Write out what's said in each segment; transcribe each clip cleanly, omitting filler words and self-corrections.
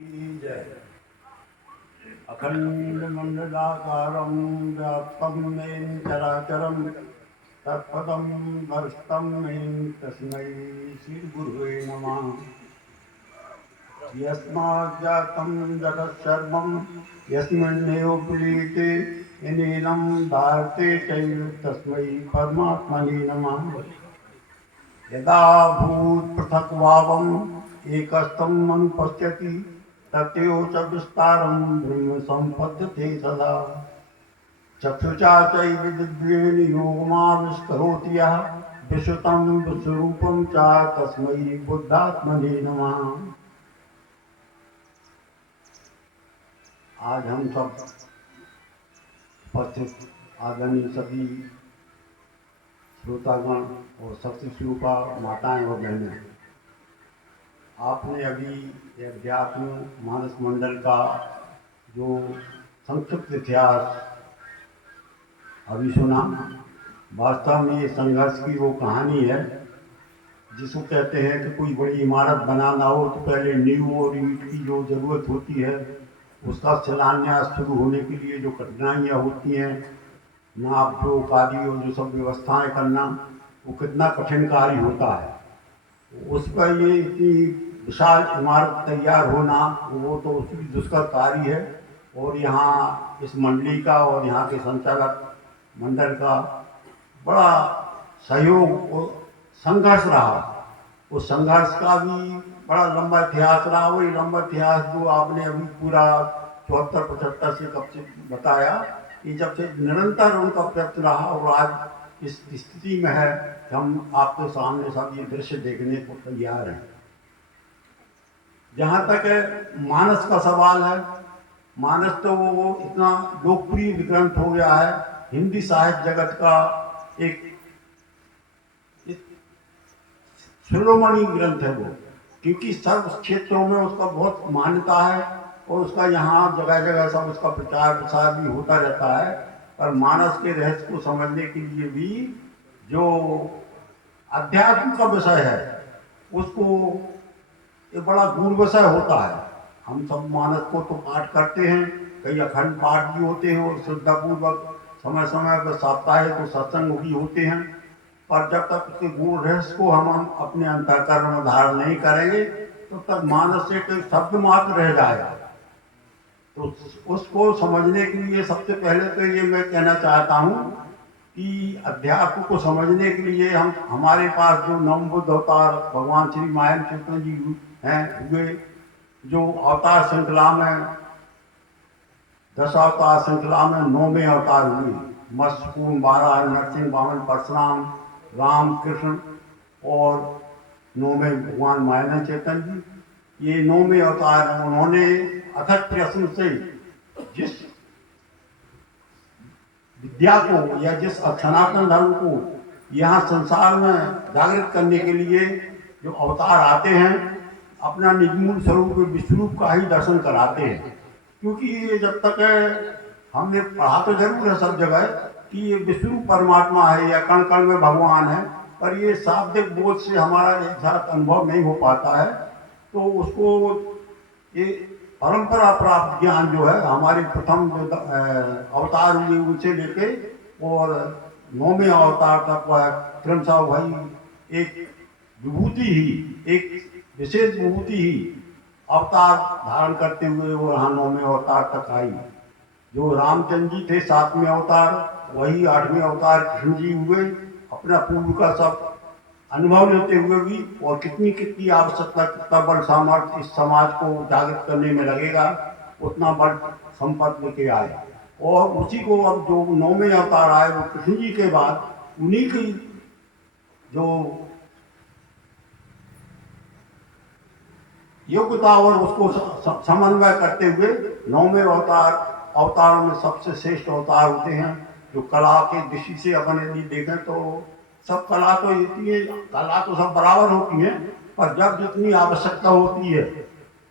जय। अखण्डमण्डलाकारं व्याप्तं येन चराचरं तत्पदं दर्शितं येन तस्मै श्रीगुरुवे नमः। यस्माज्जातं जगत्सर्वं यस्मिन्नेव प्रीते येनेनं धारते चैव तस्मै परमात्मने नमः। यदा भूत्पृथक्भावम् एकस्थं अनुपश्यति तत्यो च विस्तारं ब्रह्म सम्पद्यते सदा। चक्षुषा चैव दिव्येन योगमाविष्करोति यः विश्रुतं विश्वरूपं च तस्मै बुद्धात्मने नमः। आज हम सब उपस्थित आदरणीय सभी श्रोतागण और शक्ति स्वरूपा माताएं और बहनें, आपने अभी अध्यात्म मानस मंडल का जो संक्षिप्त इतिहास अभी सुना। वास्तव में ये संघर्ष की वो कहानी है जिसको कहते हैं कि कोई बड़ी इमारत बनाना हो तो पहले नींव और ईंट की जो ज़रूरत होती है उसका शिलान्यास शुरू होने के लिए जो कठिनाइयाँ होती हैं, नाप जोख आदि और जो सब व्यवस्थाएं करना, वो कितना कठिन कार्य होता है। उस पर ये इतनी विशाल इमारत तैयार होना वो तो उसकी दुष्कर कार्य है। और यहाँ इस मंडली का और यहाँ के संचालक मंडल का बड़ा सहयोग और संघर्ष रहा। उस संघर्ष का भी बड़ा लंबा इतिहास रहा। वही लंबा इतिहास जो आपने अभी पूरा 74-75 से कब से बताया कि जब से निरंतर उनका प्रयत्न रहा और आज इस स्थिति में है कि हम आपके सामने सब ये दृश्य देखने को तैयार हैं। जहाँ तक मानस का सवाल है, मानस तो वो इतना लोकप्रिय ग्रंथ हो गया है, हिंदी साहित्य जगत का एक शिरोमणि ग्रंथ है वो, क्योंकि सर्व क्षेत्रों में उसका बहुत मान्यता है और उसका यहाँ जगह जगह सब उसका प्रचार प्रसार भी होता रहता है। पर मानस के रहस्य को समझने के लिए भी जो अध्यात्म का विषय है उसको एक बड़ा गूढ़ विषय होता है। हम सब मानस को तो पाठ करते हैं, कई अखंड पाठ भी होते हैं और श्रद्धापूर्वक समय समय पर साप्ताहिक तो सत्संग भी होते हैं। पर जब तक उसके गूढ़ रहस्य को हम अपने अंतःकरण में धारण नहीं करेंगे तो तब मानस से कोई शब्द मात्र रह जाएगा। तो उसको समझने के लिए सबसे पहले तो ये मैं कहना चाहता हूँ कि अध्यात्म को समझने के लिए हमारे पास जो नव बुद्ध अवतार भगवान श्री महेंद्र चेतन जी हैं हुए, जो अवतार श्रृंखला में 10 अवतार श्रृंखला में 9वें अवतार हुए, मत्स्य कूर्म, बारह, नरसिंह, वामन, परशुराम, राम, कृष्ण और 9वें भगवान महेंद्र चेतन जी, ये 9वें अवतार हैं। उन्होंने अथक प्रयत्न से जिस विद्या को या जिस सनातन धर्म को यहाँ संसार में जागृत करने के लिए जो अवतार आते हैं, अपना निर्मूल स्वरूप विश्वरूप का ही दर्शन कराते हैं। क्योंकि ये जब तक हमने पढ़ा तो जरूर है सब जगह कि ये विश्वरूप परमात्मा है या कण कण में भगवान है, पर ये शाब्दिक बोध से हमारा एक साथ अनुभव नहीं हो पाता है। तो उसको ये परंपरा प्राप्त ज्ञान जो है हमारे प्रथम जो अवतार हुए उनसे लेके और 9वें अवतार तक वह क्रमशः वही एक विभूति ही, एक विशेष विभूति ही अवतार धारण करते हुए वो यहाँ 9वें अवतार तक आई। जो रामचंद्र जी थे 7वें अवतार, वही 8वें अवतार कृष्ण जी हुए। अपना पूर्व का सब अनुभव लेते हुए भी और कितनी कितनी आवश्यकता, कितना बल सामर्थ्य इस समाज को जागृत करने में लगेगा, उतना बल संपत्ति लेके आए। और उसी को अब जो 9वें अवतार आए वो कृष्ण जी के बाद उन्हीं की जो योग्यता और उसको समन्वय करते हुए 9वें अवतारों में सबसे श्रेष्ठ अवतार होते हैं। जो कला के दृष्टि से अपन यदि देखें तो सब कला तो इतनी कला तो सब बराबर होती है, पर जब जितनी आवश्यकता होती है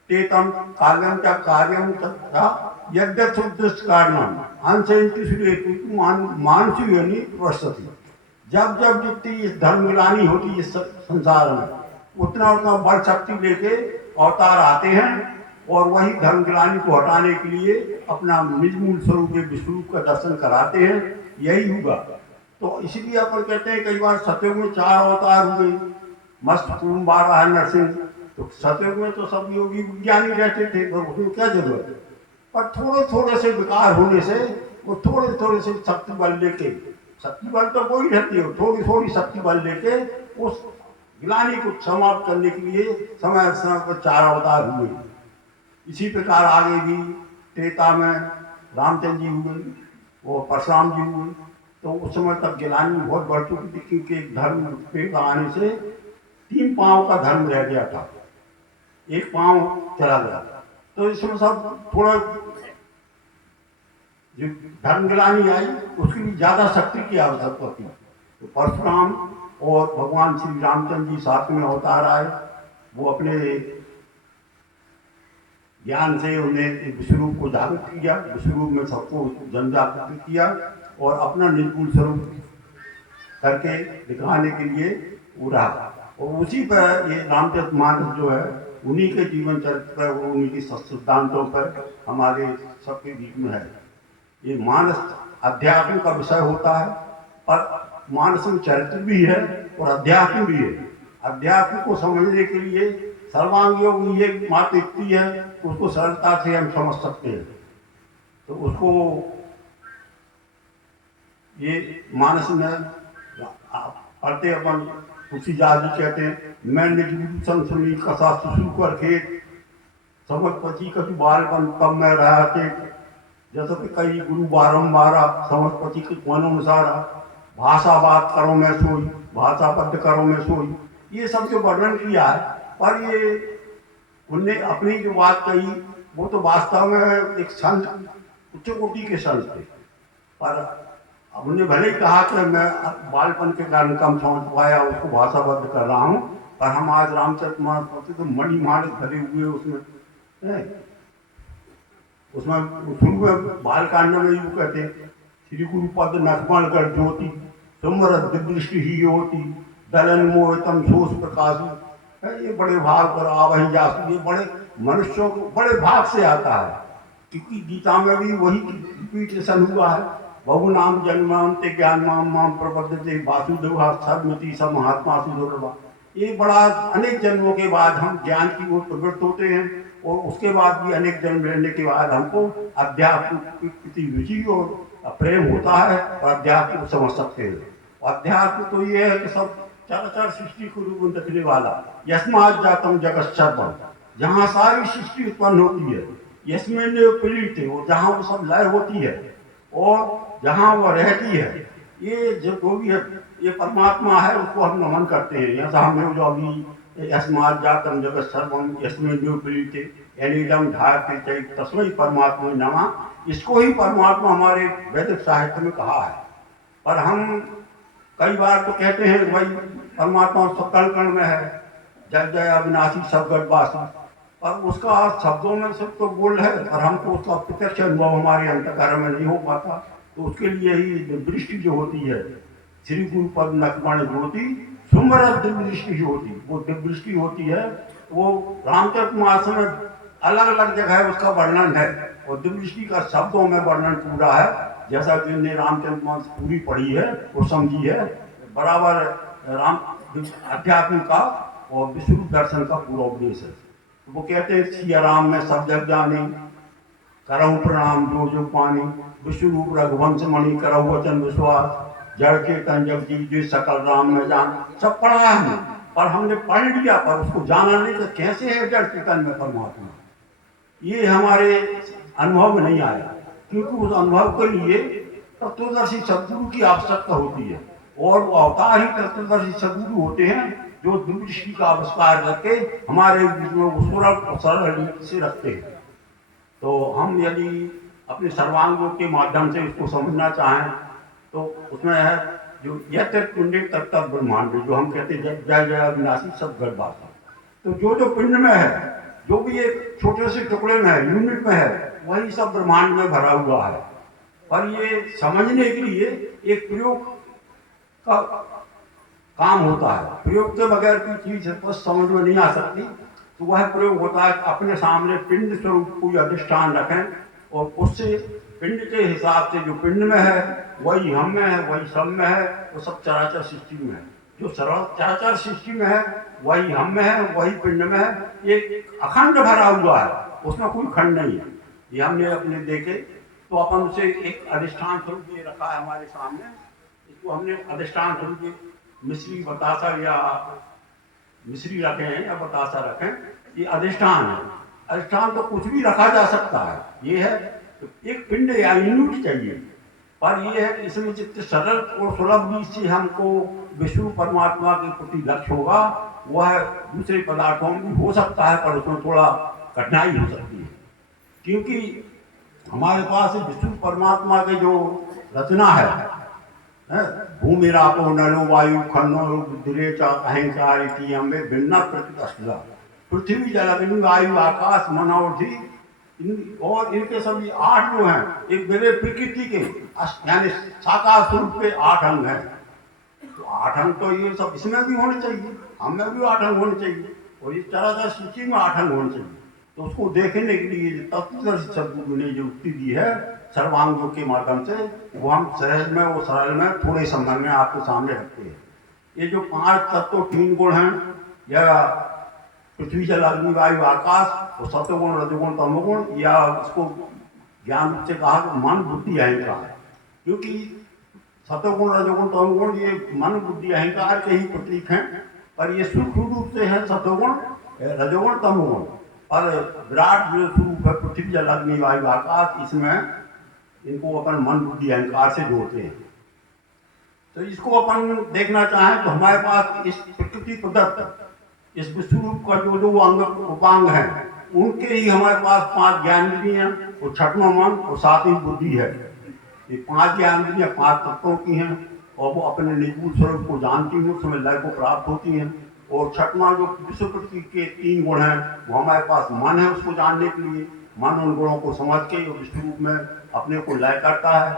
तेतम कार्यम का कार्यम तथा यद्यदृष्ट कारणम अंशयंती मानसी यानी प्रस्तुति। जब जब जितनी इस धर्मग्लानी होती है इस संसार में, उतना उतना बल शक्ति लेके अवतार आते हैं और वही धर्म ग्लानि को हटाने के लिए अपना निज मूल स्वरूप विश्वरूप का दर्शन कराते हैं। यही हुआ। तो इसलिए अपन कहते हैं कई बार सतयुग में 4 अवतार हुए, मस्त पूर्ण 12 है नरसिंह। तो सतयुग में तो सब योगी विज्ञानी रहते थे, तो उसमें क्या जरूरत है। पर थोड़े थोड़े से विकार होने से वो थोड़े थोड़े से शक्ति बल लेके, शक्ति बल तो कोई रहती है, थोड़ी थोड़ी शक्ति बल लेके उस ग्लानि को समाप्त करने के लिए समय समय पर 4 अवतार हुए। इसी प्रकार आगे भी त्रेता में रामचंद्र जी हुए, वो परशुराम जी हुए। तो उस समय तक गिलानी बहुत बढ़ चुकी थी, क्योंकि धर्म पे आने से 3 पांव का धर्म रह गया था, 1 पांव चला गया। तो इसमें सब थोड़ा जो धर्म गिलानी आई उसकी भी ज्यादा शक्ति की आवश्यकता थी। तो परशुराम और भगवान श्री रामचंद्र जी साथ में अवतार आए। वो अपने ज्ञान से उन्हें विश्वरूप को जागृत किया, विश्वरूप में सबको जन जागृत किया और अपना निर्गुण स्वरूप करके दिखाने के लिए वो रहा। और उसी पर ये रामचरितमानस जो है उन्हीं के जीवन चरित्र पर, उन्हीं के सिद्धांतों पर हमारे सबके बीच में है। ये मानस अध्यात्म का विषय होता है, पर मानस में चरित्र भी है और अध्यात्म भी है। अध्यात्म को समझने के लिए सर्वांग योग ये मात्र युक्ति है, उसको सरलता से हम समझ सकते हैं। तो उसको ये मानस में पढ़ते अपन तुलसीदास जी कहते हैं, मैं निज गुरु सुनी कसा सुसु कर खेत, समझ पची कछु बाल बन कम में रहा थे। जैसे कि कई गुरु बारम्बार समझ पची के कौन अनुसारा, भाषा बात करो मैं सोई, भाषा बद्ध करो मैं सोई, ये सब जो वर्णन किया है। पर ये उनने अपनी जो बात कही वो तो वास्तव में एक संत, उच्च कोटि के संत थे। पर अब उन्हें भले ही कहा कि मैं बालपन के कारण कम समझ पाया, उसको भाषाबद्ध कर रहा हूँ, पर हम आज रामचरितमानस पढ़ते तो मणिमाणिक भरे हुए उसमें है। उसमें शुरू में बालकांड में वो कहते हैं, श्री गुरु पद नखमण कर ज्योति, सुमर दृष्टि ही होती, दलन मोहितम शोष प्रकाशु। ये बड़े भाग पर आवही जासु, ये बड़े मनुष्यों को बड़े भाग से आता है, क्योंकि गीता में भी वही रिपीटेशन हुआ है। बहु नाम जन्मांते ज्ञान माम माम प्रबद्धते वासुदेवा सर्वमति सब महात्मा सुदुर्लभा। ये बड़ा अनेक जन्मों के बाद हम ज्ञान की ओर प्रवृत्त होते हैं, और उसके बाद भी अनेक जन्म रहने के बाद हमको अध्यात्म की प्रति रुचि और प्रेम होता है और अध्यात्म को समझ सकते हैं। अध्यात्म तो ये है कि सब चराचर सृष्टि को रूप रखने वाला, यस्मात् जातम जगत सर्वम, जहाँ सारी सृष्टि उत्पन्न होती है, यस्मिन् पीड़ित है, और जहाँ वो सब लय होती है और जहाँ वो रहती है, ये जो भी है ये परमात्मा है, उसको हम नमन करते हैं। यहाँ हम जो अभी यस्मात् जातम जगत सर्वम यस्मिन् पीड़ित एनिदम धारते तस्मै परमात्मा नमः, इसको ही परमात्मा हमारे वैदिक साहित्य में कहा है। पर हम कई बार तो कहते हैं भाई परमात्मा सब कण कण में है, जय जय अविनाशी सबगत वासी, पर उसका शब्दों में सब तो बोल है, पर हमको उसका प्रत्यक्ष अनुभव हमारे अंतःकरण में नहीं हो पाता। तो उसके लिए ही दृष्टि जो होती है, श्री गुरु पद नखमण ज्योति सुमर दृष्टि होती, वो दृष्टि होती है। वो रामचरितमानस में अलग अलग जगह उसका वर्णन है, और दृष्टि का शब्दों में वर्णन पूरा है। जैसा कि उन्हें रामचरितमानस पूरी पढ़ी है वो समझी है, बराबर राम अध्यात्म का और विश्व दर्शन का पूरा उपदेश है। वो कहते हैं सिया राम में सब जग जाने, करहु प्रणाम जो जो पानी, विष्णु रूप रघुवंश मणि करहु वचन विश्वास, जड़ के तन जग जी सकल राम में जान। सब पढ़ा है हमने, पर हमने पढ़ लिया पर उसको जाना नहीं कि कैसे है जड़ के तन में परमात्मा, ये हमारे अनुभव में नहीं आया। क्योंकि उस अनुभव के लिए तत्वदर्शी सदगुरु की आवश्यकता होती है, और वो अवतार ही तत्वदर्शी सदगुरु होते हैं जो दृष्टि का आविष्कार करके हमारे बीच में वो सरल से रखते हैं। तो हम यदि अपने सर्वांगों के माध्यम से इसको समझना चाहें तो उसमें है जो यत्र पिंडे तत्त ब्रह्मांड, जो हम कहते हैं जय जय अविनाशी सब गर्भाषा। तो जो पिंड में है, जो भी एक छोटे से टुकड़े में है, यूनिट में है, वही सब ब्रह्मांड में भरा हुआ है। पर ये समझने के लिए एक प्रयोग का काम होता है, प्रयोग के बगैर कोई चीज समझ में नहीं आ सकती। तो वह प्रयोग होता है कि अपने सामने पिंड स्वरूप कोई अधिष्ठान रखें और उससे पिंड के हिसाब से जो पिंड में है वही हम में है, वही सब में है, वो सब चराचर सृष्टि में है। जो सरल चराचर सृष्टि में है वही हम में है, वही पिंड में है। ये अखंड भरा हुआ है, उसमें कोई खंड नहीं है। ये हमने अपने देखे तो अपन उसे एक अधिष्ठान स्वरूप ये रखा है हमारे सामने। इसको हमने अधिष्ठान स्वरूप मिश्री बतासा या मिश्री रखे हैं या बतासा रखें, ये अधिष्ठान है। अधिष्ठान तो कुछ भी रखा जा सकता है, ये है एक पिंड या यूनिट चाहिए। पर यह है कि इसमें जितने सरल और सुलभ भी से हमको विष्णु परमात्मा के प्रति लक्ष्य होगा, वह दूसरे पदार्थों में भी हो सकता है, पर उसमें थोड़ा कठिनाई हो सकती है। क्योंकि हमारे पास विष्णु परमात्मा के जो रचना है, भूमिरापो नलो वायु खन्नो रुद्रेच अहंकार इति हमें भिन्ना प्रतिष्ठा। पृथ्वी जल अग्नि वायु आकाश मन और धी और इनके सभी 8 जो हैं एक मेरे प्रकृति के यानी साकार स्वरूप के 8 अंग हैं। तो 8 अंग तो ये सब इसमें भी होने चाहिए, हम में भी 8 अंग होने चाहिए, और ये चराचर सृष्टि में 8 अंग होने चाहिए। तो उसको देखने के लिए तत्व सदगुरु ने जो युक्ति दी है सर्वांगों के माध्यम से, वो हम सहज में और सरल में थोड़े समय में आपके सामने रखते हैं। ये जो 5 तत्व 3 गुण हैं, या पृथ्वी जल अग्नि वायु आकाश और सत्वगुण रजोगुण तमोगुण, या इसको ज्ञान रूप से कहा मन बुद्धि अहंकार। क्योंकि सत्वगुण रजोगुण तमोगुण ये मन बुद्धि अहंकार के ही प्रतीक हैं, पर ये सूक्ष्म रूप से है सत्वगुण रजोगुण तमोगुण। और विराट जो स्वरूप है पृथ्वी जल अग्नि वायु आकाश, इसमें इनको अपन मन बुद्धि अहंकार से जोड़ते हैं। तो इसको अपन देखना चाहें तो हमारे पास इस प्रकृति प्रदत्त इस विश्व रूप का जो अंग उपांग है, उनके ही हमारे पास 5 ज्ञानेंद्रियां और 6वां मन और 7वीं बुद्धि है। ये 5 ज्ञानेंद्रियां 5 तत्वों की हैं और वो अपने निगूढ़ स्वरूप को जानती हैं, उसमें लय को प्राप्त होती हैं। और 6वां जो विश्व प्रकृति के 3 गुण हैं, वो हमारे पास मन है, उसको जानने के लिए मन उन गुणों को समझ के विश्व रूप में अपने को लय करता है।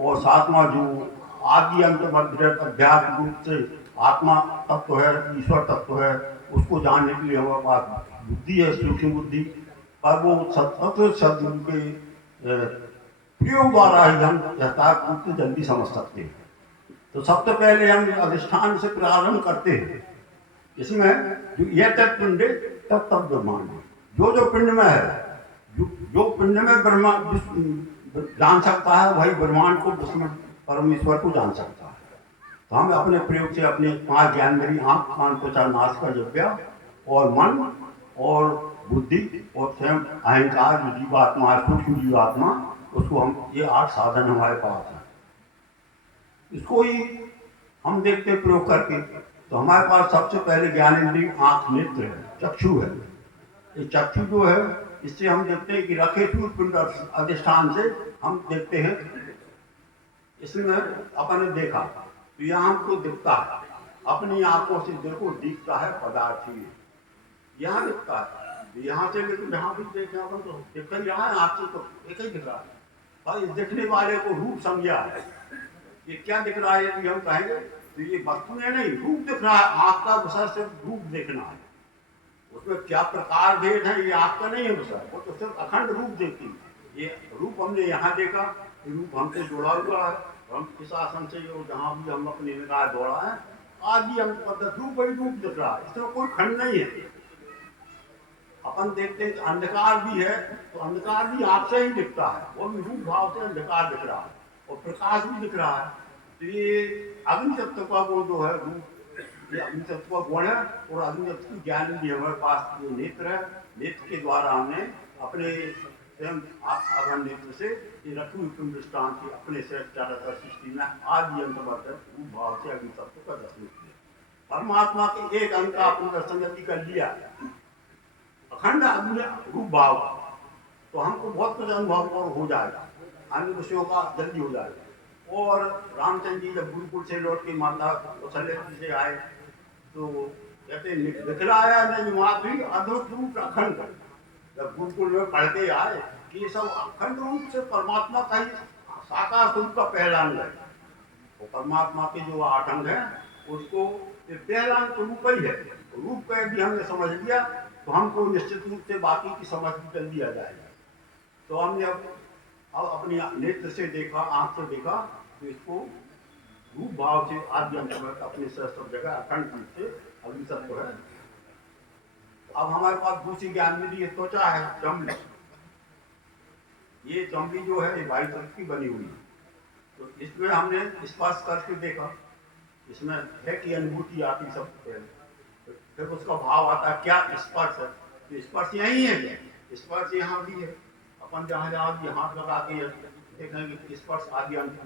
और 7वां जो आदि अंत मध्य अध्यात्म रूप से आत्मा तत्व है, ईश्वर तत्व है, उसको जानने के लिए हमारे पास बुद्धि है, सूक्ष्म बुद्धि। पर वो सत्य सदगुरु के प्रयोग द्वारा ही हम यथार्थ रूप से जल्दी समझ सकते हैं। तो सबसे पहले हम अधिष्ठान से प्रारंभ करते हैं। इसमें जो यह तत्पिंड तत्व ब्रह्मांड, जो पिंड में है, जो पिंड में ब्रह्मा जान सकता है वही ब्रह्मांड को परमेश्वर को जान सकता है। तो हम अपने प्रयोग से अपने 5 ज्ञानेंद्रिय आँख कान त्वचा नाक का जव्या और मन और बुद्धि और स्वयं अहंकार जो जीवात्मा सूक्ष्म जीवात्मा, उसको हम ये 8 साधन हमारे पास हैं। इसको ही हम देखते प्रयोग करके। तो हमारे पास सबसे पहले ज्ञानेंद्रिय आँख नेत्र है, चक्षु है। ये चक्षु जो है इससे हम देखते हैं कि रखे पिंड अधिष्ठान से हम देखते हैं। इसमें अपन ने देखा तो यहाँ हमको दिखता है, अपनी आंखों से देखो दिखता है पदार्थ ही, यहाँ दिखता है। यहाँ से लेकिन जहाँ भी देखे अपन तो दिख ही रहा है, आपसे तो एक ही दिख रहा है। और इस दिखने वाले को रूप समझा है। ये क्या दिख रहा है यदि हम कहेंगे तो ये वस्तुएं नहीं, रूप दिख रहा है। आँख का विषय सिर्फ रूप देखना है, उसमें क्या प्रकार भेद है ये आपका नहीं है विषय, वो तो सिर्फ अखंड रूप देखती है। ये रूप हमने यहाँ देखा, रूप हमसे जुड़ा हुआ है, हम इस आसन से जहाँ भी हम अपनी निगाह दौड़ा है आदि हम रूप वही रूप दिख रहा है, इसमें कोई खंड नहीं है। अपन देखते हैं अंधकार भी है तो अंधकार भी आपसे ही दिखता है, वो भी रूप भाव से अंधकार दिख रहा है, और प्रकाश भी दिख रहा है। तो ये अग्नि तत्व का वो जो है रूप, ये अग्नि तत्व का गुण है। और अग्नि तत्व की ज्ञान भी हमारे पास जो नेत्र है, नेत्र के द्वारा हमने अपने स्वयं साधन नेत्र से ये रखी हुई दृष्टान की अपने से चाराचर सृष्टि में आदि अंत रूप भाव से अग्नि तत्व का दर्शन किया। परमात्मा के एक अंग का अपने दर्शन यदि कर लिया अखंड अग्नि रूप भाव, तो हमको बहुत कुछ अनुभव हो जाएगा, अन्य विषयों का जल्दी हो जाएगा। और रामचंद्र जी जब गुरुकुल से लौट के माता कौशल्या जी से आए तो कहते दिखलाया नहीं माधुरी अद्भुत रूप अखंड। जब गुरुकुल में पढ़ के आए कि ये सब अखंड रूप से परमात्मा का ही साकार स्वरूप का पहला अंग है। वो परमात्मा के जो 8 अंग हैं उसको पहला अंग तो रूप ही है। रूप का यदि हमने समझ लिया तो हमको निश्चित रूप से बाकी की समझ भी जल्दी आ जाएगा। तो हमने अब अपनी नेत्र से देखा, आंख से देखा, तो इसको रूप भाव से आद्य अंत तक अपने से सब जगह अखंड रूप से अग्नि तत्व है। अब हमारे पास दूसरी ज्ञान विधि ये त्वचा है, चमड़ी। ये चमड़ी जो है ये वायु तत्व की बनी हुई है। तो इसमें हमने स्पर्श करके देखा, इसमें है कि अनुभूति आती सबसे पहले, तो फिर उसका भाव आता है क्या स्पर्श है। तो स्पर्श यही है क्या? स्पर्श यहाँ भी है। अपन जहाँ जहाँ भी हाथ लगा के देखेंगे कि स्पर्श आदि अंत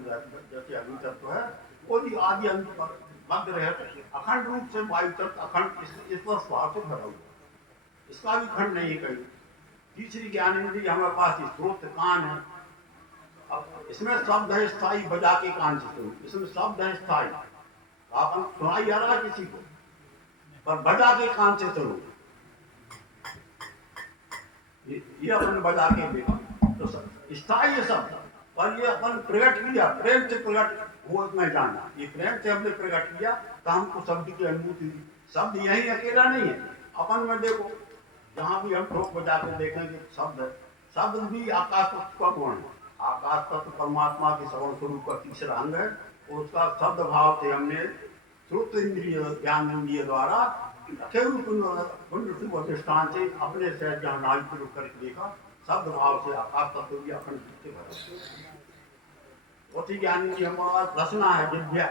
जैसे अग्नि तत्व है, वो भी आदि अंत पर बंद रहे, अखंड रूप से वायु तत्व अखंड स्पर्श भाव से भरा हुआ, इसका भी खंड नहीं है कहीं। तीसरी ज्ञान इंद्रिय हमारे पास स्रोत कान है। अब इसमें शब्द है स्थायी, बजा के कान से सुनो, इसमें शब्द है स्थायी, आपन सुनाई जा रहा है किसी को, पर बजा के कान से सुनो। ये अपन बजा के देखा तो स्थायी शब्द, पर ये अपन प्रकट किया, प्रेम से प्रकट वो मैं जाना, ये प्रेम से हमने प्रकट किया तो हमको शब्द की अनुभूति दी। शब्द यही अकेला नहीं है, अपन में देखो जहाँ भी हम ठोक बजा के देखेंगे शब्द है। शब्द भी आकाश तत्व का गुण है। आकाश तत्व परमात्मा के सगुण स्वरूप का तीसरा अंग है, और उसका शब्द भाव से हमने श्रुत इंद्रिय ज्ञान इंद्रिय द्वारा दृष्टान से अपने से जहाँ नाई प्रयोग करके देखा, शब्द भाव से आकाश तत्व भी अखंड रूप से भरा। चौथी ज्ञान इंद्रिय हमारा रसना है, जिह्वा,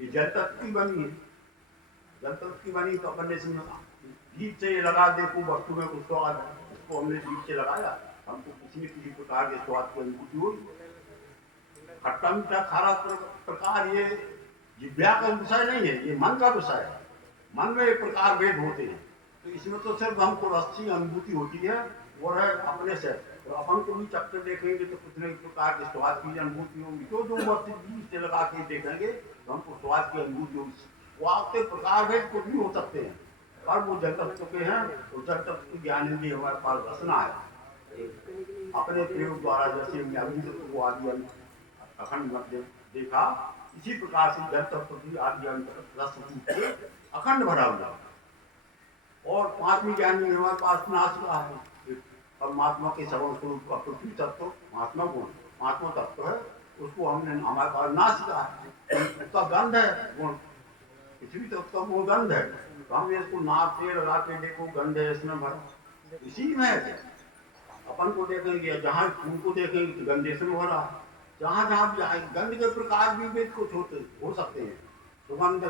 ये जल तत्व की बनी है। जल तत्व की बनी तो अपन ने जीभ से लगा देखो वस्तु में कुछ स्वाद है, उसको हमने जीभ से लगाया, हमको किसी न किसी प्रकार के स्वाद की अनुभूति हुई। खट्टा मीठा खारा प्रकार ये जिह्वा का विषय नहीं है, ये मन का विषय है। मन में एक प्रकार भेद होते हैं, तो इसमें तो सिर्फ हमको रस की अनुभूति होती है, वो है अपने से। तो अपन को भी चक्कर देखेंगे तो कुछ न प्रकार के स्वाद की अनुभूति होगी। जो वस्तु जीभ से लगा के देखेंगे तो हमको स्वाद की अनुभूति होगी। स्वाद के प्रकार भेद कुछ भी हो सकते हैं, और वो जल तत्व के हैं, वो जल तत्व की ज्ञान इंद्रिय हमारे पास रसना है। अपने प्रयोग द्वारा जैसे अग्नि तत्व को आदि अखंड मध्य देखा, इसी प्रकार से जल तत्व की आदि रस रूप से अखंड भरा हुआ। और पांचवी ज्ञान में हमारे पास नासिका है, परमात्मा के सगुण स्वरूप का पृथ्वी तत्व महात्मा गुण महात्मा तत्व है, उसको हमने हमारे पास नासिका है, उसका गंध है गुण, पृथ्वी तत्व का वो गंध है, तो हमने इसको नाक से लगा के देखो गंध है इसमें भरा, इसी में है। अपन को देखेंगे जहाँ फूल को देखेंगे तो गंध इसमें भरा है, जहाँ जहाँ भी आए गंध के प्रकार भी भेद कुछ हो सकते हैं, सुगंध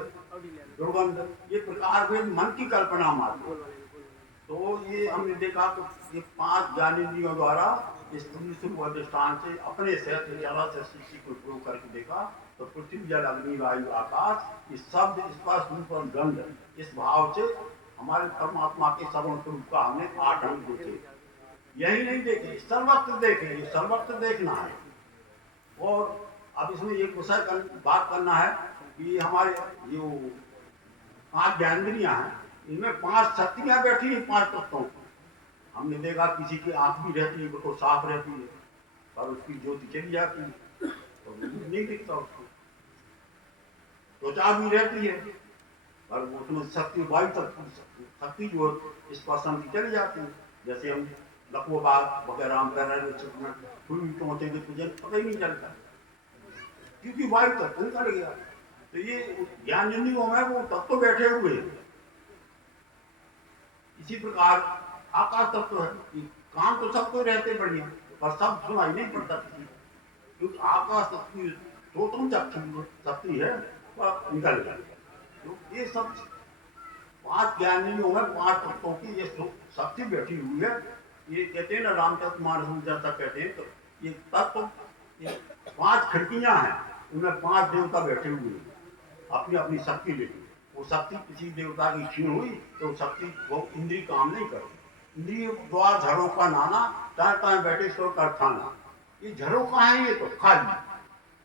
दुर्गंध, ये प्रकार भेद मन की कल्पना मात्र। तो ये हमने देखा तो ये पांच ज्ञानेंद्रियों द्वारा इस अधिष्ठान से अपने सहत जला से शिक्षी को प्रयोग करके देखा, तो पृथ्वी जल अग्नि वायु आकाश, ये शब्द स्पर्श रूप और गंध, इस भाव से हमारे परमात्मा के सगुण स्वरूप का हमने 8 अंग देखे। यही नहीं देखे, सर्वत्र देखे, ये सर्वत्र देखना है। और अब इसमें एक विषय बात करना है कि हमारे जो 5 ज्ञानेंद्रियां हैं, इनमें 5 शक्तियां बैठी हैं 5 तत्वों। हमने देखा किसी की आंख भी रहती है, बिल्कुल साफ रहती है, पर उसकी ज्योति चली जाती है तो नहीं दिखता उसको। त्वचा भी रहती है, पर उसमें शक्ति वायु तत्व शक्ति जो स्पर्शन की चली जाती है। जैसे हम लकवा बाग वगैरह हम कर रहे हैं, फूल पहुंचे तो तुझे पता ही नहीं चलता, क्योंकि वायु तत्व निकल गया। तो ये ज्ञान इंद्रियों में वो तत्व बैठे हुए हैं। इसी प्रकार आकाश तत्व है, काम तो सबको रहते बढ़िया, पर सब सुनाई नहीं पड़ता किसी, क्योंकि आकाश तत्व की श्रोतम शक्ति है वह निकल गया। तो ये सब 5 ज्ञानियों में 5 तत्वों की ये शक्ति बैठी हुई है। ये कहते हैं ना रामचरितमानस जैसा कहते हैं, तो ये तत्व ये 5 खिड़कियां हैं, उनमें 5 देवता बैठे हुए हैं अपनी अपनी शक्ति लेके। वो शक्ति किसी देवता की क्षीण हुई तो शक्ति वो इंद्रिय काम नहीं करती। इंद्रिय द्वार झरों का नाना, तय तय बैठे स्वर कर खाना, ये झरों का है, ये तो खाली।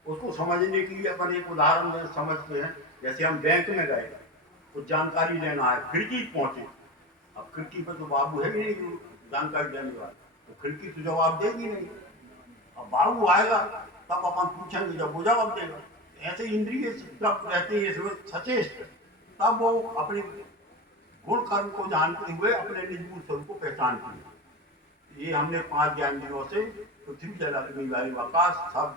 उसको समझने के लिए अपन एक उदाहरण समझते हैं। जैसे हम बैंक में गए, कुछ जानकारी लेना है, खिड़की पहुंचे, अब खिड़की पर तो बाबू है ही नहीं जानकारी देने वाला, तो खिड़की तो जवाब देगी नहीं। अब बाबू आएगा तब अपन पूछेंगे, जब वो जवाब देगा। ऐसे इंद्रिय जब रहते हैं इसमें सचेष्ट, तब वो अपनी गुण कर्म को जानते हुए अपने निज मूल स्वरूप को पहचानती है। ये हमने 5 ज्ञान दिनों से पृथ्वी जल अग्नि वायु आकाश सब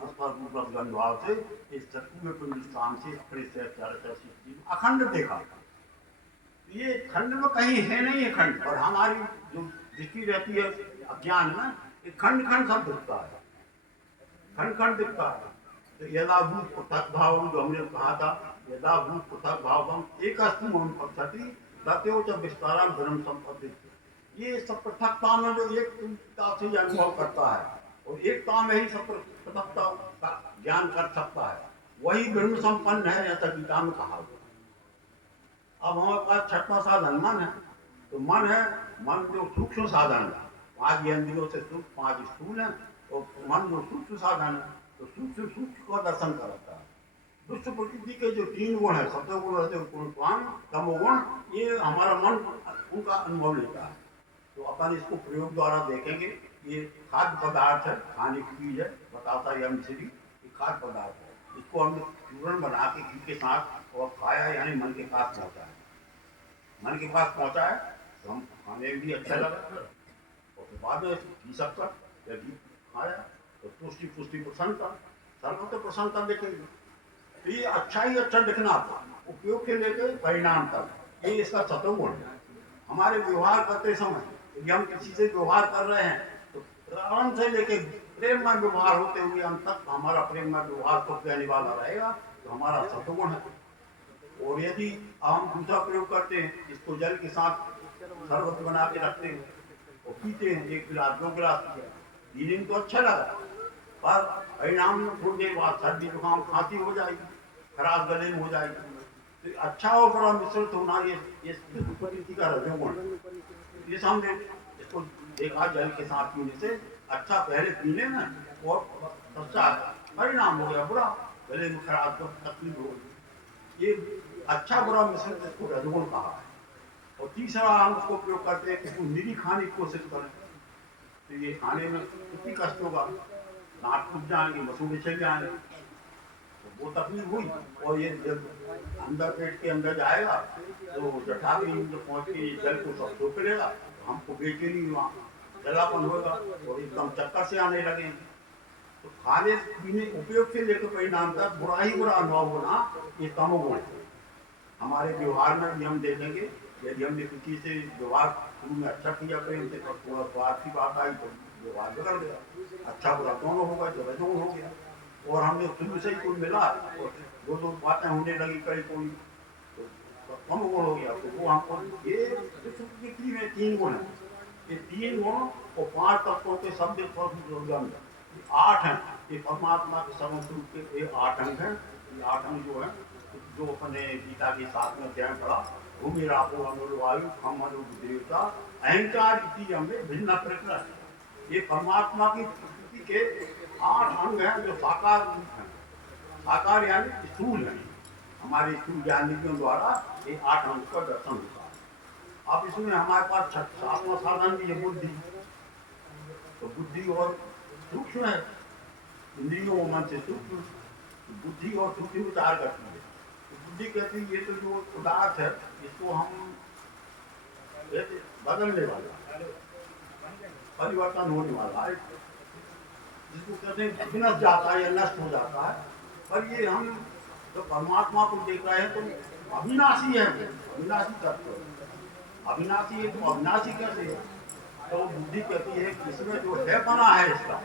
गंध भाव से इस चतुर्थ में पिंड स्थान से अखंड देखा। ये खंड में कहीं है नहीं है खंड, और हमारी जो दृष्टि रहती है अज्ञान में, ये खंड खंड सब दिखता है, खंड खंड दिखता है। तो यदाभूत पृथक भाव जो हमने कहा था, यदाभूत पृथक भाव एक अस्तु पक्षति दत्यो च विस्तारा धर्म संपत्ति। ये सब पृथकता में जो एकता से अनुभव करता है और एकता में ही सब पृथकता का ज्ञान कर सकता है, वही ब्रह्म संपन्न है, ऐसा गीता में कहा हुआ। अब हमारे पास छठवां साधन मन है, तो मन है, मन जो सूक्ष्म साधन है, 5 इंद्रियों से सूक्ष्म 5 स्थूल है, तो मन जो सूक्ष्म साधन है, तो सूक्ष्म सूक्ष्म का दर्शन करता है। दुष्ट प्रकृति के जो 3 गुण है, सत्वगुण रजोगुण तमोगुण, ये हमारा मन उनका अनुभव लेता है। तो अपन इसको प्रयोग द्वारा देखेंगे। ये खाद्य पदार्थ है, खाने की चीज है, बताता है मिश्री, खाद्य पदार्थ है। इसको हमने चूर्ण बना के घी के साथ और खाया, यानी मन के पास पहुंचा है, मन के पास पहुंचा है तो हम खाने भी अच्छा लगा, और फिर बाद में घी सकता या घी खाया तो तुष्टि पुष्टि प्रसन्नता, सर्व तो प्रसन्नता देखेंगे। तो ये अच्छा ही अच्छा दिखना उपयोग से लेकर परिणाम तक, ये इसका सत्वगुण है। हमारे व्यवहार करते समय यदि हम किसी से व्यवहार कर रहे हैं तो प्रारंभ से लेके प्रेम में व्यवहार होते हुए अंत तक हमारा प्रेम में व्यवहार तो देने वाला रहेगा, तो हमारा सत्वगुण है। और यदि हम दूसरा प्रयोग करते हैं, इसको जल के साथ शरबत बना के रखते हैं और पीते हैं, 1 गिलास 2 गिलास पिया, दिन तो अच्छा लगा, पर परिणाम में थोड़ी देर बाद सर्दी जुकाम खांसी हो जाएगी, खराब गले में हो जाएगी। तो अच्छा और बड़ा मिश्रित होना, ये प्रकृति का रजोगुण। ये हमने इसको देखा, जल के साथ पीने से अच्छा पहले पीने में और पश्चात परिणाम हो गया बुरा, गले में खराब तो तकलीफ हो गई। ये अच्छा बुरा मिश्रित इसको रजोगुण कहा है। और तीसरा हम उसको प्रयोग करते हैं, इसको निरी खाने की कोशिश करें तो ये खाने में कितनी कष्ट होगा, दांत टूट जाएंगे, मसूड़े चल जाएंगे, तो वो तकलीफ हुई। और ये जब अंदर पेट के अंदर जाएगा तो जठारी जो पहुंच के जल को सब सोख लेगा, हमको बेचैनी वहाँ जलापन होगा और एकदम चक्कर से आने लगेंगे। तो खाने पीने उपयोग से लेकर परिणाम तक बुरा ही बुरा अनुभव होना, ये तमोगुण है। हमारे व्यवहार में भी हम देखेंगे, यदि हमने किसी से व्यवहार शुरू में अच्छा किया प्रेम से, तो थोड़ा स्वाद की बात आई तो व्यवहार बिगड़ गया, अच्छा बुरा दोनों होगा, जो रजोगुण हो गया। और हमने शुरू से ही कोई मिला और 2 बातें होने लगी कई कोई, तो तमोगुण हो गया। तो वो हमको ये प्रकृति में 3 गुण है, ये 3 गुण और 5 तत्वों के शब्द 8 हैं। ये परमात्मा के सर्वस्वरूप के ये 8 अंग हैं। ये 8 अंग जो है, जो अपने गीता के 7वें अध्याय पढ़ा, भूमि रापो अनुवायु हम देवता अहंकार की हमने भिन्न प्रकृति। ये परमात्मा की प्रकृति के 8 अंग हैं जो साकार रूप हैं। साकार यानी स्थूल है, हमारे स्थूल ज्ञानियों द्वारा ये 8 अंग का दर्शन होता है। अब इसमें हमारे पास 7वां साधन भी है, बुद्धि। तो बुद्धि और सूक्ष्म है, इंद्रियों और मन से सूक्ष्म, बुद्धि और सूक्ष्म विचार करती है। तो बुद्धि कहती है ये तो जो पदार्थ है इसको हम बदलने वाला, परिवर्तन होने वाला है, जिसको कहते हैं विनष्ट जाता है या नष्ट हो जाता है। पर ये हम तो परमात्मा को देख रहे हैं तो अविनाशी है, अविनाशी तत्व, अविनाशी है तो अविनाशी कैसे है? तो बुद्धि कहती है कि इसमें जो है बना है इसका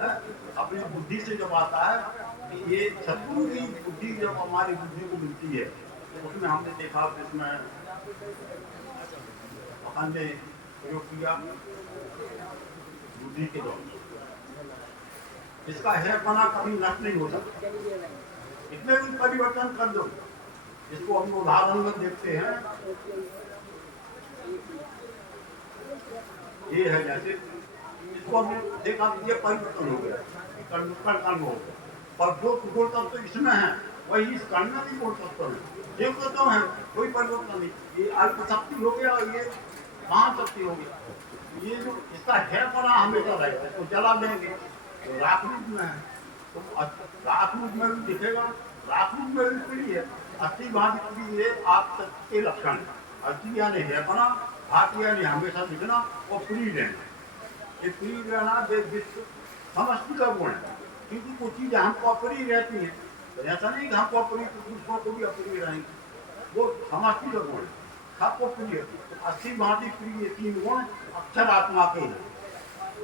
है? अपनी बुद्धि से जब आता है कि ये शत्रु की बुद्धि जब हमारी बुद्धि को मिलती है, तो उसमें हमने देखा, इसमें अपन ने प्रयोग किया बुद्धि के द्वारा, इसका है बना कभी नष्ट नहीं हो सकता, इतने भी परिवर्तन कर दो। इसको हम उदाहरण में देखते हैं, ये है जैसे इसको हमने देखा ये परिवर्तन हो गया, कर्म हो गया, पर जो गुण तत्व इसमें है वही इस कर्ण में भी गुण तत्व है, ये तो है, कोई परिवर्तन नहीं। ये अल्प शक्ति हो गया, ये महाशक्ति हो गया, ये जो इसका है बना हमेशा रहेगा, इसको जला देंगे तो राख रूप में है, तो राख रूप में भी दिखेगा, राख रूप में भी पीढ़ी है, 80 भाग पीढ़ी, ये आप के लक्षण है। अस्थि यानी हैपना, भाति यानी हमेशा दिखना और फ्री रहना। ये फ्री रहना विश्व समष्टि का गुण है, क्योंकि कुछ चीजें हमको अप्रिय रहती हैं, तो ऐसा नहीं कि हमको अप्रिय तो दूसरों को भी अप्रिय रहेंगे, वो समष्टि का गुण है, सबको प्रिय। तो अस्थि भांति प्रिय ये तीन गुण अक्षर आत्मा के हैं।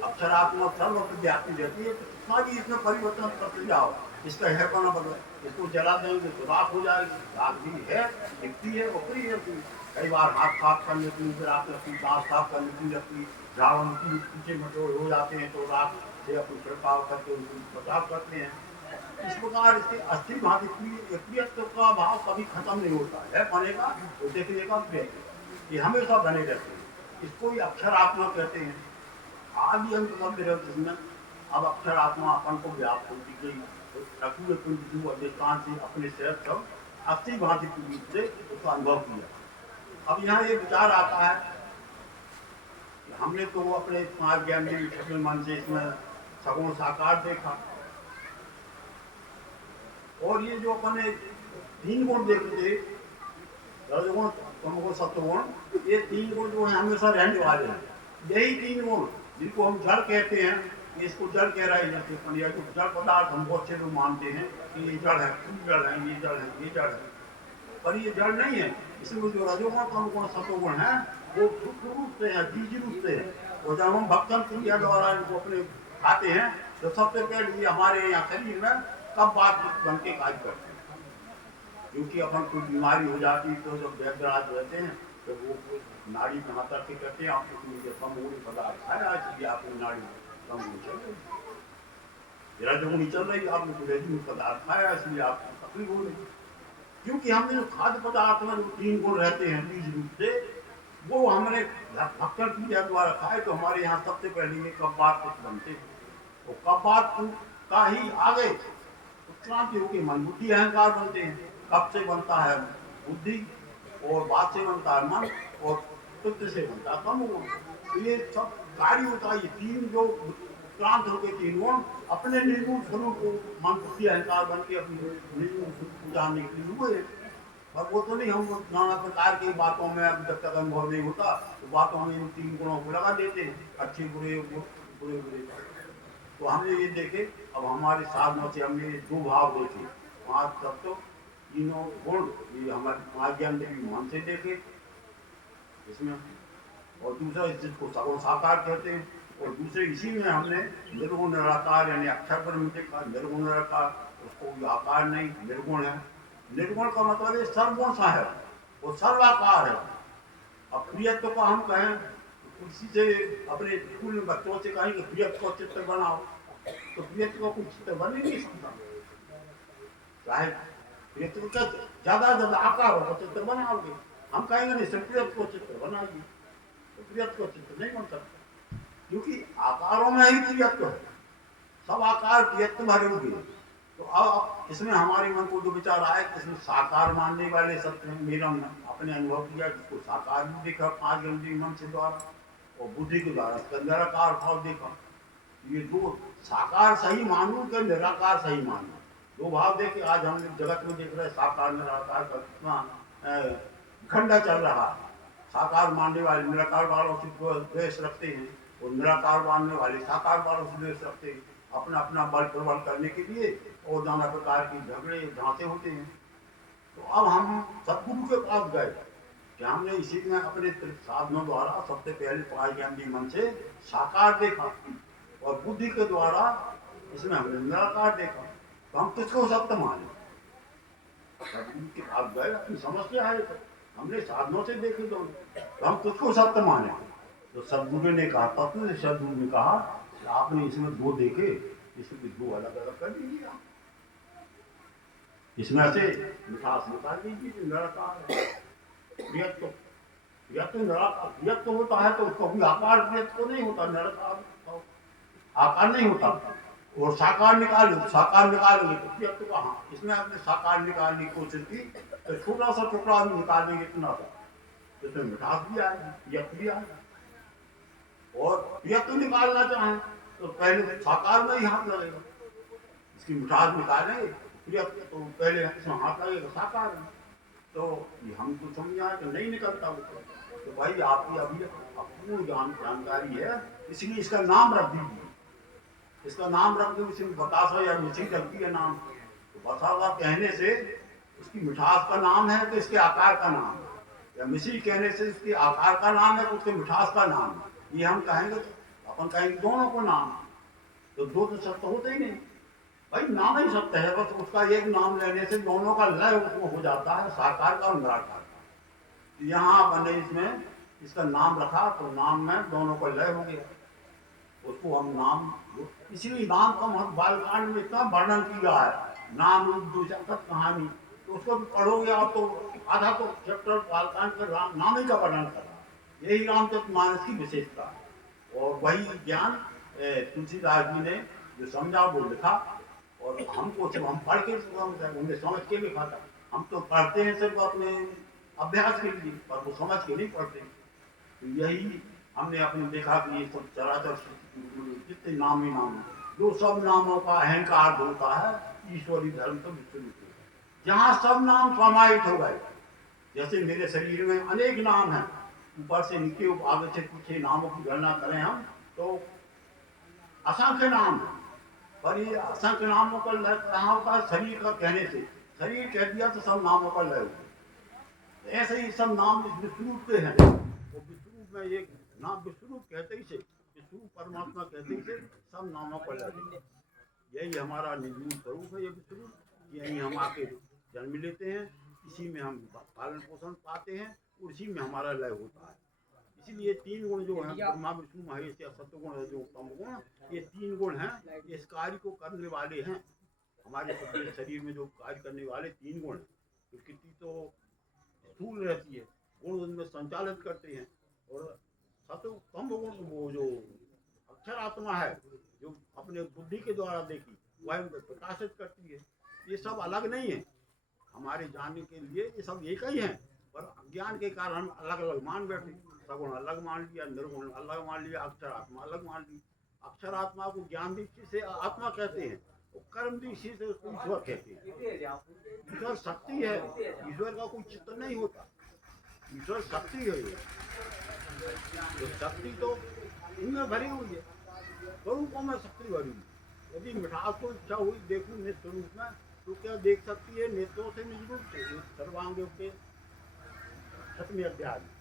अक्षर आत्मा सर्वत्र व्याप्ति रहती है, तो कितना भी इसमें परिवर्तन करते जाओ, इसका है पना बदल, इसको जला देंगे तो राख हो जाएगी, राख भी है, दिखती है, वो प्रिय रहती है। कई बार हाथ साफ करने की राख लगती, दांत साफ करने की लगती, झाड़ों की पीछे मटोड़ हो जाते हैं तो राख से अपनी छिड़काव करके उनको बचाव करते हैं। इस प्रकार इसके अस्थि भांति प्रियत्व का भाव कभी खत्म नहीं होता है, बनेगा तो देखने का प्रिय, ये हमेशा बने रहते हैं। इसको ही अक्षर आत्मा कहते हैं। आदि अंत मध्य रहते इसमें। अब अक्षर आत्मा अपन को व्याप्त होती गई, रखूए कुंज अधिष्ठान से अपने शहर सब अस्थि भांति रूप से उसका अनुभव किया। अब यहाँ ये विचार आता है कि हमने तो अपने पांच ज्ञान में छठवें मन से इसमें सगुण साकार देखा, और ये जो अपने तीन गुण देखते थे, रजगुण तमगुण सत्वगुण, ये तीन गुण जो है हमेशा रहने वाले हैं। यही तीन गुण जिनको हम जड़ कहते हैं, इसको जड़ कह रहा है, जैसे जो जड़ पदार्थ हम बहुत से लोग मानते हैं कि ये जड़ है, जड़ है, ये जड़ है, ये जड़ है, पर ये जड़ नहीं है। इसमें जो रजोगुण तमगुण सत्वगुण है वो सूक्ष्म रूप से है, बीज रूप से है। और जब हम भक्तन क्रिया द्वारा इनको अपने खाते हैं तो सबसे पहले ये हमारे यहाँ शरीर में कब बात बन के कार्य करते हैं, क्योंकि अपन कोई बीमारी हो जाती है तो जब वैद्यराज रहते हैं तो वो नाड़ी में हाथ रख के कहते हैं आपको कम हो पदार्थ खाया, इसलिए आपकी नाड़ी कम हो चल रही, रजोगुणी चल रही, आपने रजोगुणी पदार्थ खाया इसलिए आपको तकलीफ हो रही। क्योंकि हमने जो खाद्य पदार्थ में जो तीन गुण रहते हैं बीज रूप से, वो हमने भक्कर क्रिया द्वारा खाए, तो हमारे यहाँ सबसे पहले ये कब्बात बनते हैं। तो कब्बात का ही आगे उत्क्रांति होगी मन बुद्धि अहंकार बनते हैं। कब से बनता है बुद्धि, और बात से बनता है मन, और चित्त से बनता है तमोगुण। तो ये सब कार्य होता है, ये तीन जो उत्क्रांत होकर तीन गुण अपने निर्गुण स्वरूप को मन बुद्धि अहंकार बन के अपनी निर्गुण स्वरूप को जानने के लिए हुए। पर वो तो नहीं, हम नाना प्रकार की बातों में अब जब तक अनुभव नहीं होता तो बातों में इन तीन गुणों को लगा देते हैं, अच्छे बुरे बुरे बुरे। तो हमने ये देखे, अब हमारे साधनों से हमने दो भाव देखे, पांच तत्व तीनों गुण, ये हमारे पांच ज्ञान देवी मन से देखे इसमें, और दूसरा जिसको सगुण साकार कहते हैं, और दूसरे इसी में हमने निर्गुण निराकार यानी अक्षर ब्रह्म देखा। निर्गुण निराकार, उसको आकार नहीं, निर्गुण है। निर्गुण का मतलब है सर्वगुण सा है, वो सर्वाकार है। अब प्रियत्व को हम कहें, किसी से अपने स्कूल में बच्चों से कहें कि प्रियत्व को चित्र बनाओ, तो प्रियत्व का कुछ चित्र बन ही नहीं सकता। चाहे प्रियत्व का ज्यादा आकार होगा चित्र बनाओगे, हम कहेंगे नहीं सिर्फ प्रियत्व को चित्र बनाइए, तो प्रियत्व को चित्र नहीं बन सकता, क्योंकि आकारों में ही प्रियत्व है, सब आकार प्रियत्व भरे हुए। तो अब इसमें हमारे मन को जो विचार आया कि इसमें साकार मानने वाले सत्य हैं। मेरा अपने अनुभव किया, जिसको साकार भी देखा पांच गंदी मन से द्वारा, और बुद्धि के द्वारा इसका निराकार भाव देखा। ये दो साकार सही मानू कि निराकार सही मानू, दो भाव देखे आज हम जगत में देख रहे साकार निराकार का कितना खंडा चल रहा है। साकार मानने वाले निराकार वालों से द्वेष रखते हैं, और निराकार मानने वाले साकार वालों से द्वेष रखते हैं, अपना अपना बल प्रबल करने के लिए, और नाना प्रकार की झगड़े झांसे होते हैं। तो अब हम सदगुरु के पास गए कि हमने इसी में अपने साधनों द्वारा सबसे पहले पांच ज्ञान मन से साकार देखा, और बुद्धि के द्वारा इसमें हमने निराकार देखा। तो हम किसको सत्य माने? सदगुरु के पास गए, अपनी समस्या है, तो हमने साधनों से देखे दोनों, तो हम किसको सत्य माने? तो सदगुरु ने कहा, तत्व से सदगुरु ने कहा आपने इसमें दो देखे, इसमें दो अलग अलग कर दीजिए, इसमें से मिठास निकाल दीजिए। निराकार है प्रियत्व, प्रियत्व निराकार, प्रियत्व होता है तो उसका कोई आकार प्रियत्व नहीं होता, निराकार आकार नहीं होता। और साकार निकाल, साकार निकालेंगे तो प्रियत्व कहाँ? इसमें आपने साकार निकालने की कोशिश की तो छोटा सा टुकड़ा भी निकाल देंगे इतना सा, इसमें मिठास भी आएगी, प्रियत्व भी आएगा। और प्रियत्व निकालना चाहें तो पहले साकार में ही हाथ लगेगा, इसकी मिठास निकालेंगे प्रियत्व तो पहले इसमें हाथ लगेगा साकार में। तो ये हम तो समझ आए तो नहीं निकलता वो। तो भाई आपकी अभी अपूर्ण जानकारी है, इसलिए इसका नाम रख दीजिए, इसका नाम रख दो, इसमें बतासा या मिश्री रखती है नाम। तो बतासा कहने से उसकी मिठास का नाम है तो इसके आकार का नाम है, या मिश्री कहने से इसके आकार का नाम है तो उसके मिठास का नाम है। ये हम कहेंगे तो अपन कहेंगे दोनों को नाम, तो दो तो सत्य होते ही नहीं भाई, नाम ही सत्य है, बस उसका एक नाम लेने से दोनों का लय उसको हो जाता है, साकार का और निराकार का। तो यहाँ मैंने इसमें इसका नाम रखा तो नाम में दोनों का लय हो गया, उसको हम नाम, इसीलिए नाम का महत्व बालकांड में इतना वर्णन किया है, नाम रूप दूसरा कहानी। तो उसको भी पढ़ोगे आप तो आधा तो चैप्टर बालकांड का नाम ही का वर्णन कर रहा, यही रामचरितमानस की विशेषता है। और वही ज्ञान तुलसीदास जी ने जो समझा वो लिखा, और हमको जब हम पढ़ के उन्हें समझ के लिखा था। हम तो पढ़ते हैं सिर्फ अपने अभ्यास के लिए, पर वो समझ के नहीं पढ़ते। तो यही हमने अपने देखा कि ये सब चराचर जितने नाम ही नाम है, जो सब नामों का अहंकार होता है ईश्वरी धर्म तो विस्तृत है, जहाँ सब नाम समाहित हो गए। जैसे मेरे शरीर में अनेक नाम हैं, ऊपर से नीचे आगे से पीछे नामों की गणना करें हम तो असंख्य नाम है, पर ये असंख्य नामों का लय कहाँ होता है? शरीर का कहने से, शरीर कह दिया तो सब नामों का लय होता है। ऐसे ही सब नाम विश्वरूप के हैं, वो विश्वरूप में एक नाम विश्वरूप कहते ही से, विश्वरूप परमात्मा कहते ही से सब नामों का लय। यही हमारा निर्गुण स्वरूप है, ये विश्वरूप, यही हम आके जन्म लेते हैं, इसी में हम पालन पोषण पाते हैं, और इसी में हमारा लय होता है। इसीलिए तीन गुण जो हैं, ब्रह्मा विष्णु महेश या सत्वगुण है जो उत्तम गुण, ये तीन गुण हैं, इस कार्य को करने वाले हैं। हमारे शरीर में जो कार्य करने वाले तीन गुण हैं, प्रकृति तो स्थूल रहती है, गुण उनमें संचालित करते हैं, और सत्व कम गुण वो जो अक्षर आत्मा है जो अपने बुद्धि के द्वारा देखी वह प्रकाशित करती है। ये सब अलग नहीं है, हमारे जानने के लिए ये सब एक ही है, पर अज्ञान के कारण हम अलग अलग मान बैठे, सगुण अलग मान लिया, निर्गुण अलग मान लिया, अक्षर आत्मा अलग मान ली। अक्षर आत्मा को ज्ञान दृष्टि से आत्मा कहते हैं, और कर्म दृष्टि से उसको ईश्वर कहते हैं। ईश्वर शक्ति है, ईश्वर का कोई चित्र नहीं होता, ईश्वर शक्ति है। तो शक्ति तो इनमें भरी हुई है, स्वरूपों में शक्ति भरी हुई। यदि मिठास को इच्छा हुई देखूं निज स्वरूप में, तो क्या देख सकती है? नेत्रों से निज रूप से, सर्वांग के 7वें अध्याय में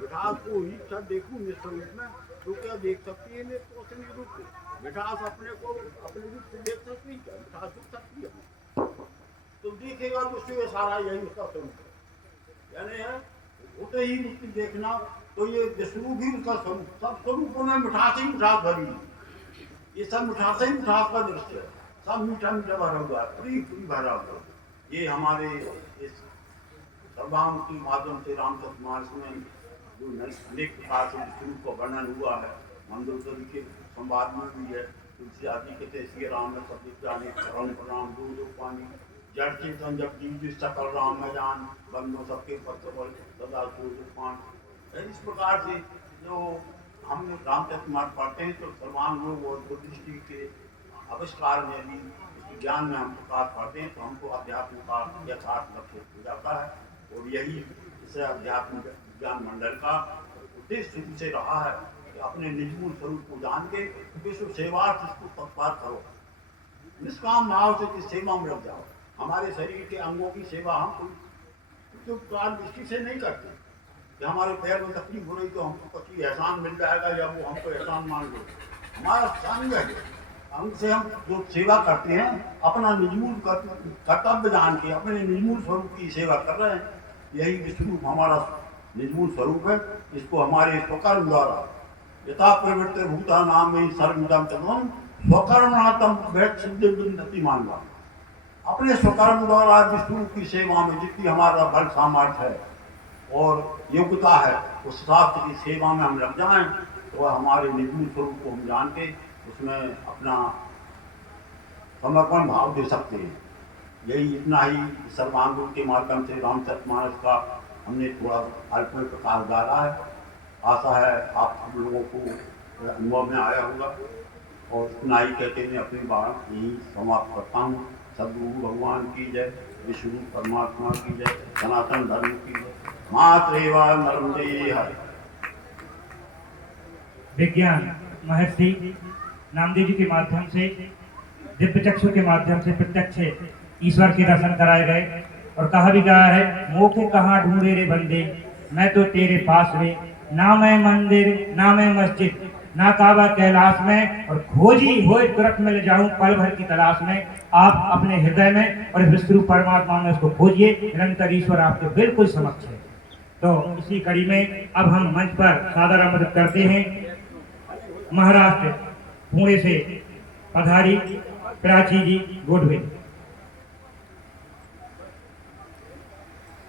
मिठास को ही इच्छा देखूं निज स्वरूप में, तो क्या देख सकती है? नेत्रों से निज रूप से। मिठास अपने को अपने रूप से देख सकती है क्या? मिठास दिख सकती है, तो देखेगा तो उससे सारा यही उसका स्वरूप है, यानी है होते ही उसकी देखना, तो ये विश्वरूप ही उसका स्वरूप, सब स्वरूपों में मिठास ही मिठास भरी है। ये सब मिठास ही मिठास का दृश्य है, सब मीठा मीठा भरा हुआ है, पूरी पूरी भरा हुआ। ये हमारे इस सर्वांग के माध्यम से रामचरितमानस में जो अनेक प्रकार से विष्णु का वर्णन हुआ है, मंदोदरी के संवाद में भी है। तुलसी आदि कहते श्री राम में सब जाने, शरण प्रणाम दो दो पानी, जड़ चेतन जब जीव सकल राम में जान, बंदो सबके पत्र बल सदा पान। इस प्रकार से जो हम रामचरितमानस पढ़ते हैं तो सर्वांग लोग और बुद्धिष्टि के आविष्कार में भी ज्ञान में हम प्रकाश पढ़ते हैं, तो हमको अध्यात्म का यथार्थ लक्ष्य हो जाता है। और यही इसे अध्यात्म ज्ञान मंडल का उद्देश्य से रहा है कि अपने निजमूल स्वरूप को जान के विश्व सेवार्थ इसको तत्पर करो, निष्काम भाव से कि सेवा में लग जाओ। हमारे शरीर के अंगों की सेवा हम उपकार दृष्टि से नहीं करते कि हमारे पैर में तकलीफ हो रही तो हमको कुछ एहसान मिल जाएगा या वो हमको एहसान मान लो। हमारा संग है, अंग से हम जो सेवा करते हैं अपना निजमूल कर्तव्य जान के अपने निजमूल स्वरूप की सेवा कर रहे हैं। यही विष्णु हमारा निजमूल स्वरूप है। इसको हमारे स्वकर्म द्वारा यथा प्रवृत्ति भूता नाम में सर्वदम तम स्वकर्मातम सिद्धि मानवा, अपने स्वकर्म द्वारा विष्णु की सेवा में जितनी हमारा बल सामर्थ्य है और योग्यता है उस शास्त्र की सेवा में हम लग जाएं, तो वह हमारे निजमूल स्वरूप को हम जान के उसमें अपना समर्पण भाव दे सकते हैं। यही इतना ही सर्वांग के माध्यम से रामचरितमानस का हमने थोड़ा अल्प में प्रकाश डाला है। आशा है आप सब लोगों को अनुभव में आया होगा, और इतना ही कहते मैं अपनी बात यही समाप्त करता हूँ। सदगुरु भगवान की जय, विष्णु परमात्मा की जय, सनातन धर्म की जय। मातृवा नर्मदे हर। विज्ञान महर्षि नामदेव जी के माध्यम से, दिव्य चक्षु के माध्यम से प्रत्यक्ष ईश्वर के दर्शन कराए गए और कहा भी गया है, मोखे कहाँ ढूंढे रे बंदे, मैं तो तेरे पास में, ना मैं मंदिर ना मैं मस्जिद ना काबा कैलाश में, और खोजी होए तुरंत मिल जाऊं पल भर की तलाश में। आप अपने हृदय में और विष्णु परमात्मा में उसको खोजिए, निरंतर ईश्वर आपके बिल्कुल समक्ष है। तो इसी कड़ी में अब हम मंच पर सादर आमंत्रित करते हैं महाराष्ट्र पुणे से पधारी प्राची जी गोडवे।